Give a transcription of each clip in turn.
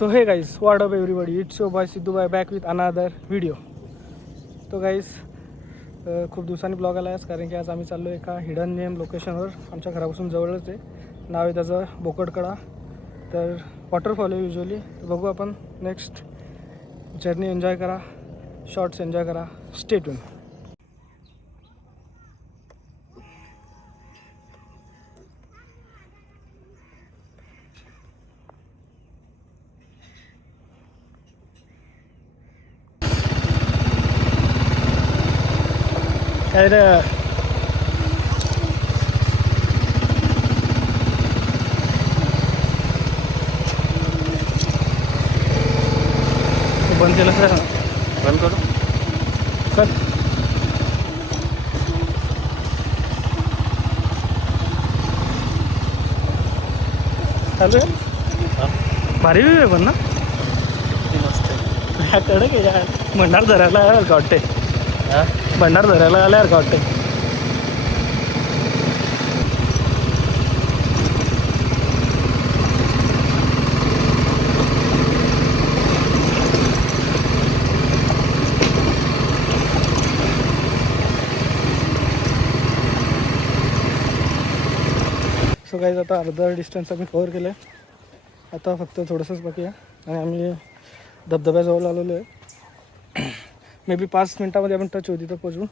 So hey guys what up everybody, it's your boy Sidhu by back with another video. तो guys खूप दिवसांनी blog आला आहे, कारण की आज आम्ही चाललो एका हिडन नेम लोकेशनवर. आमच्या घरापासून जवळच आहे. नाव आहे त्याचं बोकडकडा. तर वॉटरफॉल आहे युजली. बघू आपण. नेक्स्ट जर्नी एन्जॉय करा, शॉर्ट्स एन्जॉय करा. Stay tune. काय रे बंद केलं सर? बंद करू सर. चालू आहे भारी व्ह्यू आहे पण ना, मस्त आहे. कडक आहे यार. भंडार धरायला आल्यावर का वाटते, भंडार धरायला आल्यावर का वाटते. सो गाईज आता अर्धा डिस्टन्स आम्ही कवर केलं आहे. आता फक्त थोडंसंच बाकी आहे आणि आम्ही धबधब्याजवळ आलेलो आहे. मे बी 5 मिनटामध्ये आपण टच होती तर पोचू.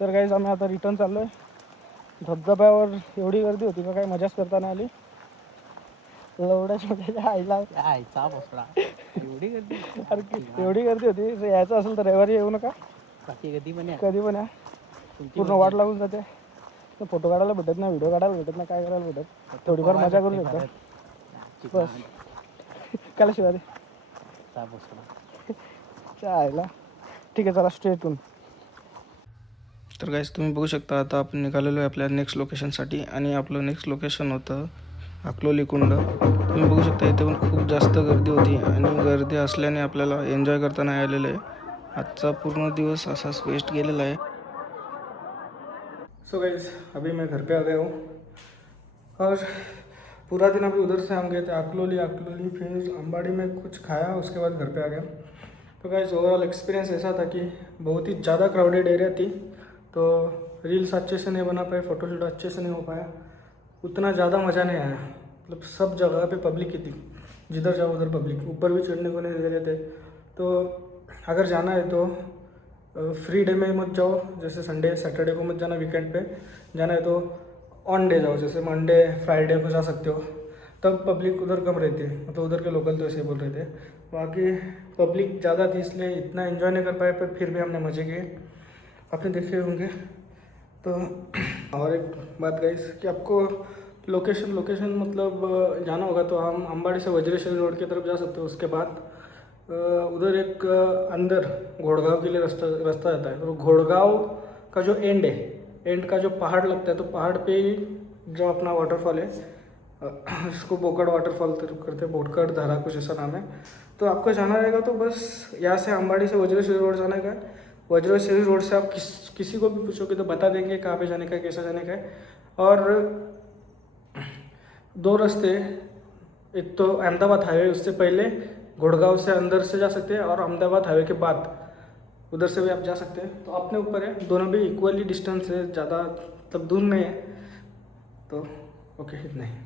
तर गाईज आम्ही आता रिटर्न चाललो आहे. धबधब्यावर एवढी गर्दी होती का काही मजाच करता नाही आली. एवढ्याच आईला आईचा बसला एवढी गर्दी. एवढी गर्दी होती. जर यायचं असेल तर रविवारी येऊ नका. बाकी कधी पण कधी पण या. पूर्ण वाट लागून जाते. फोटो काढायला भेटत नाही, व्हिडिओ काढायला भेटत नाही, काय करायला भेटत. थोडीफार मजा करू शकतो बस. काला शिवाय चायला. ठीक आहे, चला स्ट्रेट. तर गाईज तुम्ही बघू शकता आता आपण निघालेलो आहे आपल्या नेक्स्ट लोकेशनसाठी. आणि आपलं नेक्स्ट लोकेशन होतं अकलोली कुंड. तुम्ही बघू शकता इथे पण खूप जास्त गर्दी होती आणि गर्दी असल्याने आपल्याला एन्जॉय करता नाही आलेलं आहे. आजचा पूर्ण दिवस असाच वेस्ट गेलेला आहे. सो गाइज अभी मैं घर पे आ गया हूँ और पूरा दिन अभी उधर से हम गए थे अकलोली. फिर अंबाड़ी में कुछ खाया, उसके बाद घर पे आ गया. तो गाइज ओवरऑल एक्सपीरियंस ऐसा था कि बहुत ही ज़्यादा क्राउडेड एरिया थी, तो रील्स अच्छे से नहीं बना पाए, फ़ोटोशूट अच्छे से नहीं हो पाया. उतना ज़्यादा मज़ा नहीं आया. मतलब सब जगह पे पब्लिक ही थी, जिधर जाओ उधर पब्लिक. ऊपर भी चढ़ने को नहीं दे रहे थे. तो अगर जाना है तो फ्री डे में मत जाओ, जैसे संडे सैटरडे को मत जाना, वीकेंड पे जाना है तो ऑन डे जाओ, जैसे मंडे फ्राइडे को जा सकते हो. तब पब्लिक उधर कम रहती है, मतलब उधर के लोकल तो ऐसे बोल रहे थे. बाकी पब्लिक ज़्यादा थी इसलिए इतना एंजॉय नहीं कर पाए, पर फिर भी हमने मज़े किए, आपने देखे होंगे. तो और एक बात गाइस कि आपको लोकेशन मतलब जाना होगा तो हम अंबाड़ी से वज्रेश्वरी रोड की तरफ जा सकते हो. उसके बाद उधर एक अंदर घोड़गांव के लिए रास्ता रास्ता जाता है। तो घोड़गांव का जो एंड का जो पहाड़ लगता है, तो पहाड़ पे ही जो अपना वाटरफॉल है, इसको बोकड़ वाटरफॉल करते हैं, बोकड़ धारा कुछ ऐसा नाम है। तो आपको जाना रहेगा तो बस यहाँ से अंबाड़ी से वज्रेश्वरी रोड जाने का है। वज्रेश्वरी रोड से आप किसी को भी पूछोगे तो बता देंगे कहाँ पे जाने का है, कैसा जाने का है। और 2 रास्ते, एक तो अहमदाबाद हाईवे, उससे पहले गुड़गांव से अंदर से जा सकते हैं, और अहमदाबाद हाईवे के बाद उधर से भी आप जा सकते हैं। तो अपने ऊपर है, दोनों भी इक्वली डिस्टेंस है, ज़्यादा मतलब दूर नहीं है। तो ओके, इतना ही।